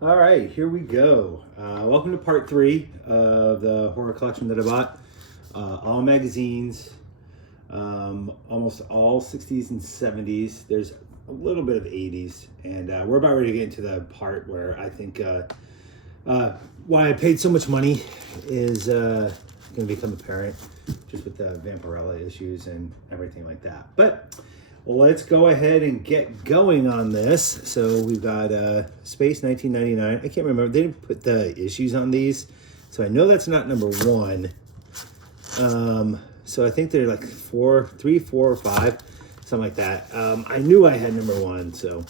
All right, here we go. Welcome to part 3 of the horror collection that I bought. All magazines, almost all 60s and 70s. There's a little bit of 80s, and we're about ready to get into the part where I think why I paid so much money is going to become apparent, just with the Vampirella issues and everything like that. But let's go ahead and get going on this. So we've got Space 1999. I can't remember. They didn't put the issues on these, so I know that's not number 1. So I think they're like 3, 4, or 5, something like that. I knew I had number 1. So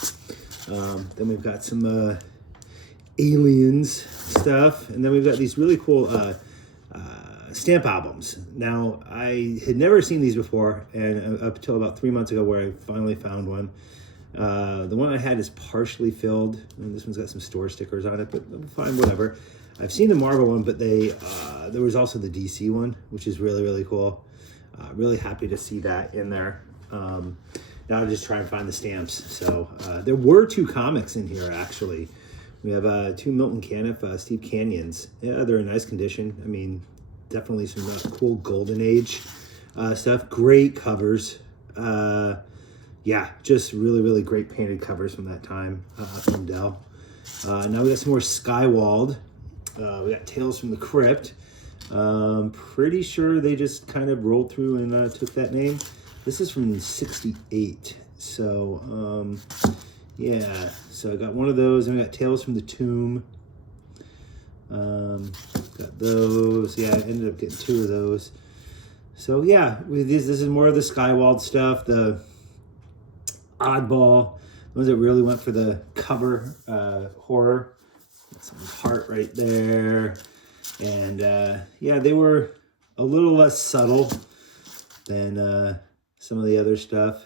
then we've got some aliens stuff, and then we've got these really cool stamp albums. Now, I had never seen these before, and up until about 3 months ago where I finally found one. The one I had is partially filled, and this one's got some store stickers on it, but fine, whatever. I've seen the Marvel one, but there was also the DC one, which is really, really cool. Really happy to see that in there. Now I'll just try and find the stamps. So there were 2 comics in here, actually. We have 2 Milton Caniff, Steve Canyons. Yeah, they're in nice condition. I mean, definitely some cool Golden Age stuff. Great covers. Yeah, just really, really great painted covers from that time from Dell. Now we got some more Skywald. We got Tales from the Crypt. Pretty sure they just kind of rolled through and took that name. This is from '68. So, yeah. So I got one of those, and we got Tales from the Tomb. Got those. Yeah, I ended up getting 2 of those. So yeah, this is more of the Skywald stuff, the oddball, the ones that really went for the cover horror. Got some heart right there. And yeah, they were a little less subtle than some of the other stuff.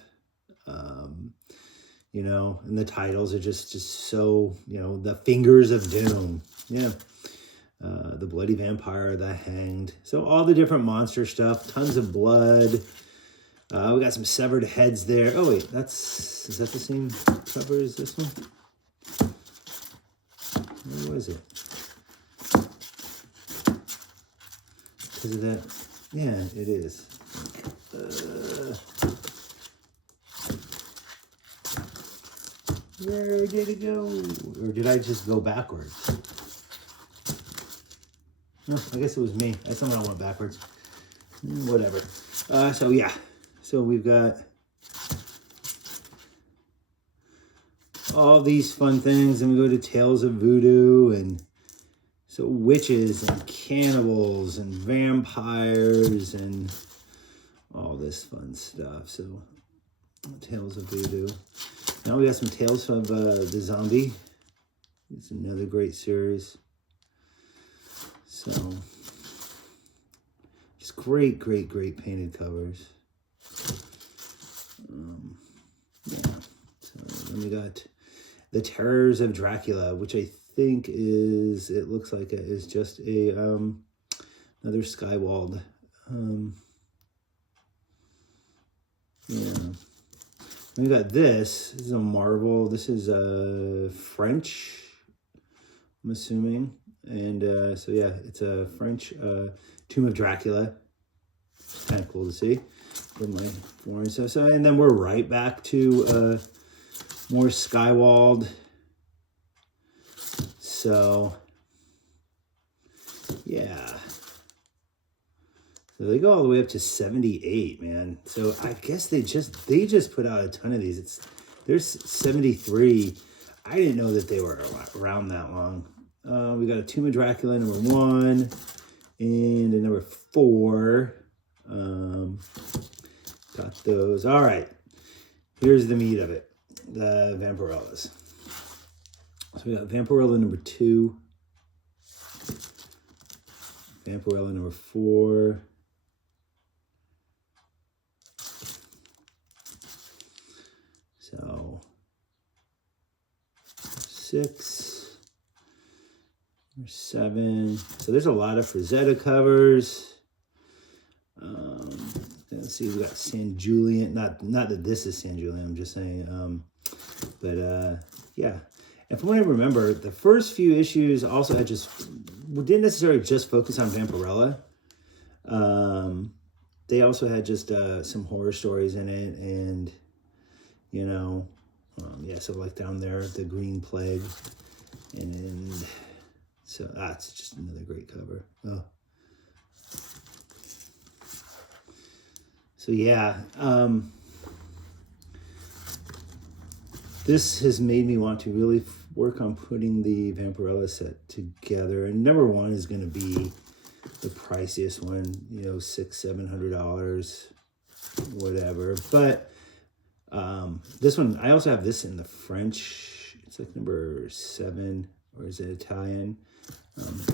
You know, and the titles are just so, you know, the Fingers of Doom. Yeah. The Bloody Vampire, the Hanged. So all the different monster stuff, tons of blood. We got some severed heads there. Oh wait, is that the same cover as this one? Where was it? Because of that? Yeah, it is. Where did it go? Or did I just go backwards? No, I guess it was me. I somehow went backwards. Whatever. So yeah. So we've got all these fun things, and we go to Tales of Voodoo, and so witches and cannibals and vampires and all this fun stuff. So Tales of Voodoo. Now we got some Tales of the Zombie. It's another great series. So just great painted covers. Yeah. So then we got The Terrors of Dracula, which I think is, it looks like it is just a another Skywald. Yeah. We got this. This is a Marvel. This is French, I'm assuming. And so yeah, it's a French Tomb of Dracula. It's kind of cool to see for my foreign stuff. So, and then we're right back to more Skywald. So yeah. So they go all the way up to 78, man. So I guess they just put out a ton of these. There's 73. I didn't know that they were around that long. We got a Tomb of Dracula number 1 and a number 4. Got those. All right. Here's the meat of it. The Vampirellas. So we got Vampirella number 2. Vampirella number 4. So 6, or 7. So there's a lot of Frazetta covers. Let's see, we got San Julian. Not that this is San Julian. I'm just saying. But yeah, And from what I remember, the first few issues also had didn't necessarily just focus on Vampirella. They also had just some horror stories in it, and you know, yeah, so like down there, the Green Plague, and so it's just another great cover. Oh, so yeah, this has made me want to really work on putting the Vampirella set together, and number one is going to be the priciest one, you know, $600-700, whatever. But this one, I also have this in the French. It's like number 7, or is it Italian?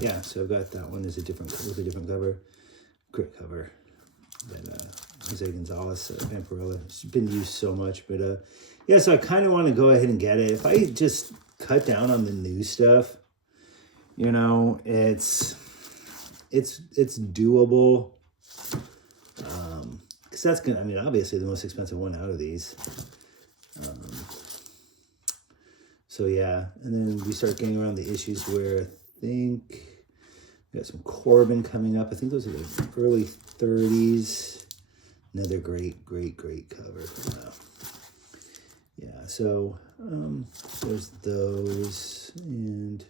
Yeah, so I've got that one as a different cover. Great cover. That Jose Gonzalez Vampirella. It's been used so much, but yeah. So I kind of want to go ahead and get it. If I just cut down on the new stuff, you know, it's doable. Because that's gonna, I mean, obviously the most expensive one out of these. So yeah, and then we start getting around the issues where I think we got some Corbin coming up. I think those are the early 30s. Another great cover. Yeah, so there's those, and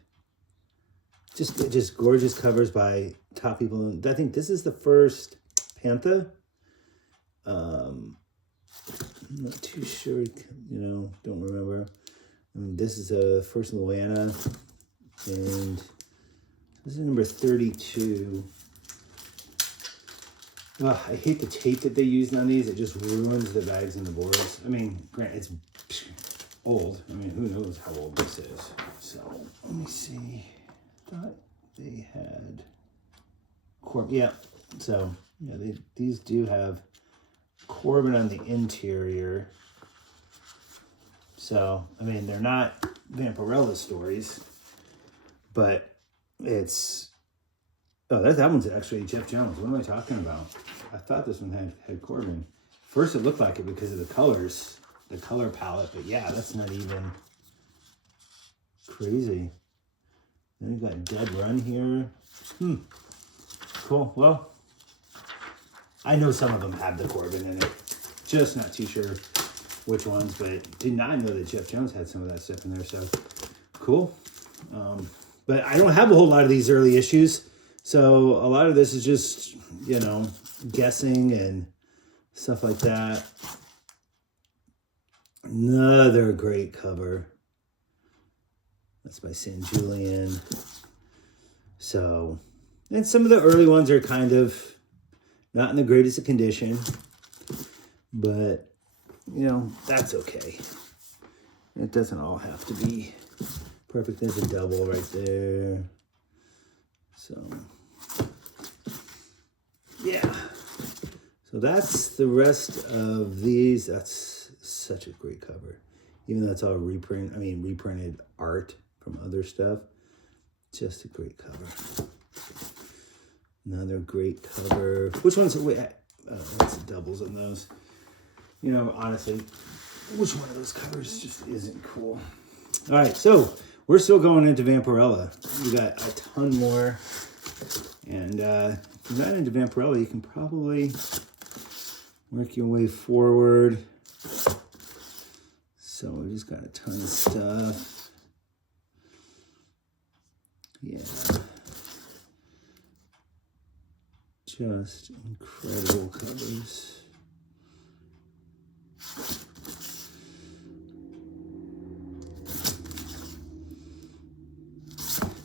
just gorgeous covers by top people. I think this is the first Panther. I'm not too sure, you know, don't remember. I mean, this is the first Luana, and this is number 32. Oh, I hate the tape that they used on these. It just ruins the bags and the boards. I mean, granted, it's old. I mean, who knows how old this is. So, let me see. I thought they had Corbin. Yeah, so, yeah, these do have Corbin on the interior. So, I mean, they're not Vampirella stories, but it's... Oh, that one's actually Jeff Jones. What am I talking about? I thought this one had Corbin. First, it looked like it because of the colors, the color palette. But yeah, that's not even crazy. Then we got Dead Run here. Cool. Well, I know some of them have the Corbin in it. Just not too sure which ones, but did not know that Jeff Jones had some of that stuff in there. So cool. But I don't have a whole lot of these early issues. So a lot of this is just, you know, guessing and stuff like that. Another great cover. That's by San Julian. So, and some of the early ones are kind of not in the greatest of condition, but, you know, that's okay. It doesn't all have to be perfect. There's a double right there. So... yeah, so that's the rest of these. That's such a great cover, even though it's all reprinted art from other stuff. Just a great cover. Another great cover. Which one's what's the doubles on those? You know, honestly, which one of those covers just isn't cool? All right, so we're still going into Vampirella. We got a ton more, and if you're not into Vampirella, you can probably work your way forward. So we just got a ton of stuff. Yeah. Just incredible covers.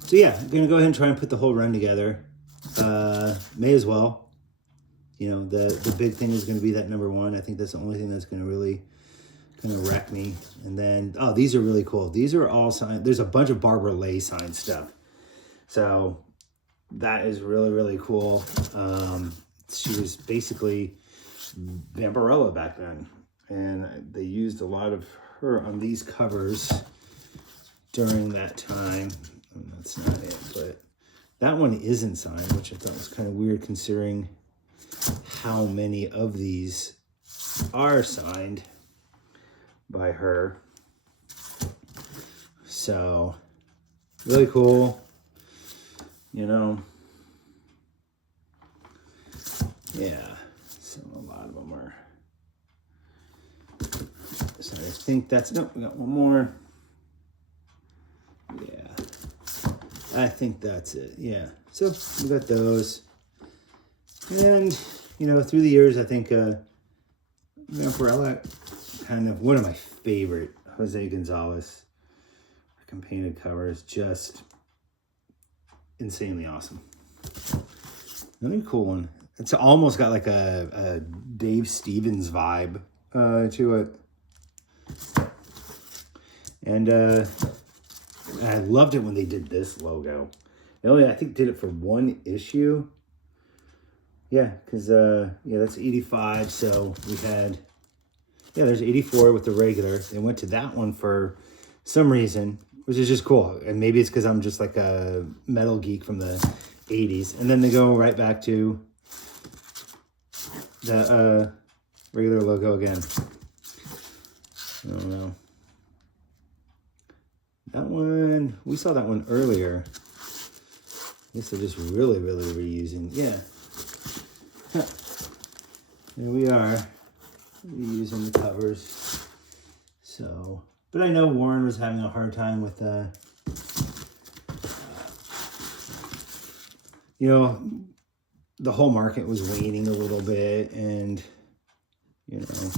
So yeah, I'm gonna go ahead and try and put the whole run together. May as well. You know, the big thing is going to be that number 1. I think that's the only thing that's going to really kind of wreck me. And then, oh, these are really cool. These are all signed. There's a bunch of Barbara Lay signed stuff. So that is really cool. She was basically Vampirella back then. And they used a lot of her on these covers during that time. That's not it, but that one isn't signed, which I thought was kind of weird considering how many of these are signed by her. So really cool, you know. Yeah, so a lot of them are. So I think that's, nope, we got one more. Yeah, I think that's it. Yeah, so we got those. And, you know, through the years, I think Vampirella, kind of one of my favorite Jose Gonzalez painted covers, just insanely awesome. Really cool one. It's almost got like a Dave Stevens vibe to it. And I loved it when they did this logo. They only, I think, did it for one issue. Yeah, because, yeah, that's 85. So we had, yeah, there's 84 with the regular. They went to that one for some reason, which is just cool. And maybe it's because I'm just like a metal geek from the 80s. And then they go right back to the regular logo again. I don't know. That one, we saw that one earlier. I guess they're just really reusing. Yeah. There we are. Reusing the covers. So, but I know Warren was having a hard time with, you know, the whole market was waning a little bit, and, you know,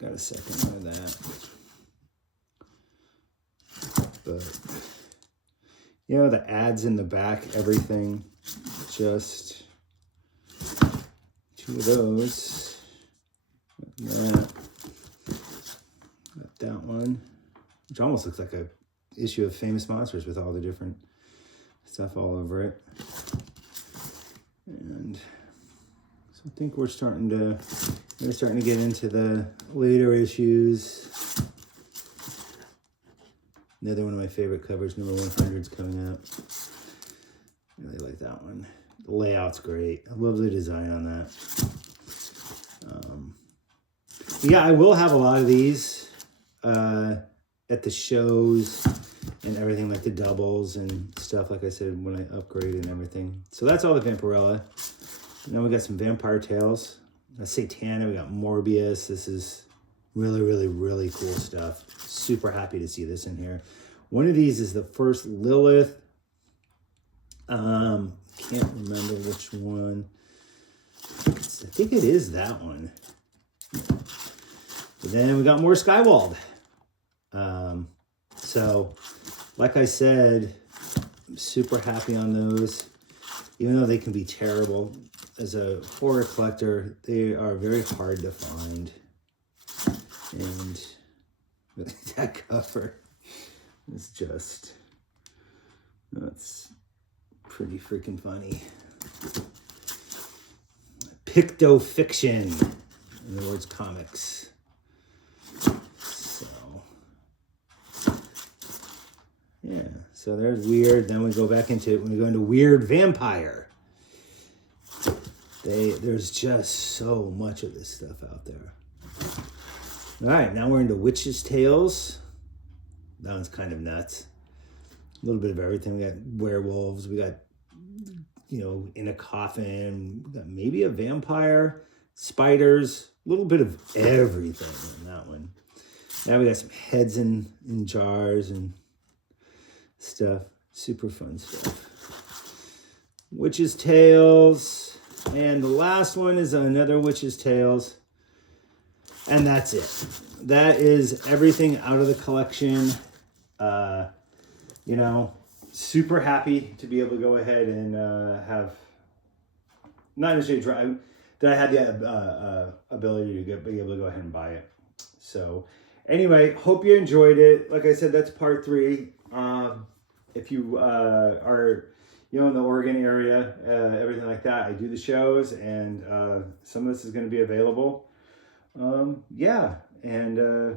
got a second of that. But, you know, the ads in the back, everything, just two of those. Got that one, which almost looks like a issue of Famous Monsters with all the different stuff all over it. And so I think we're starting to get into the later issues. Another one of my favorite covers, number 100 is coming out. Really like that one. The layout's great. I love the design on that. Yeah, I will have a lot of these at the shows and everything, like the doubles and stuff, like I said, when I upgrade and everything. So that's all the Vampirella. Now we got some Vampire Tales. Satana, we got Morbius. This is really cool stuff. Super happy to see this in here. One of these is the first Lilith. Can't remember which one. I think it is that one. But then we got more Skywald. So, like I said, I'm super happy on those. Even though they can be terrible, as a horror collector, they are very hard to find. And that cover is just, that's pretty freaking funny. Picto-fiction, in other words, comics. So, yeah, so there's Weird. Then we go back into, when we go into Weird Vampire. There's just so much of this stuff out there. All right, now we're into Witch's Tales. That one's kind of nuts. A little bit of everything. We got werewolves. We got, you know, in a coffin. We got maybe a vampire, spiders, a little bit of everything in that one. Now we got some heads in jars and stuff. Super fun stuff. Witch's Tales. And the last one is another Witch's Tales. And that's it. That is everything out of the collection. You know, super happy to be able to go ahead and have, not necessarily drive, that I had the ability to be able to go ahead and buy it. So anyway, hope you enjoyed it. Like I said, that's part 3. If you are, you know, in the Oregon area, everything like that, I do the shows, and some of this is going to be available. Yeah, and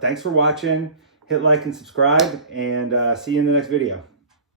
thanks for watching. Hit like and subscribe, and see you in the next video.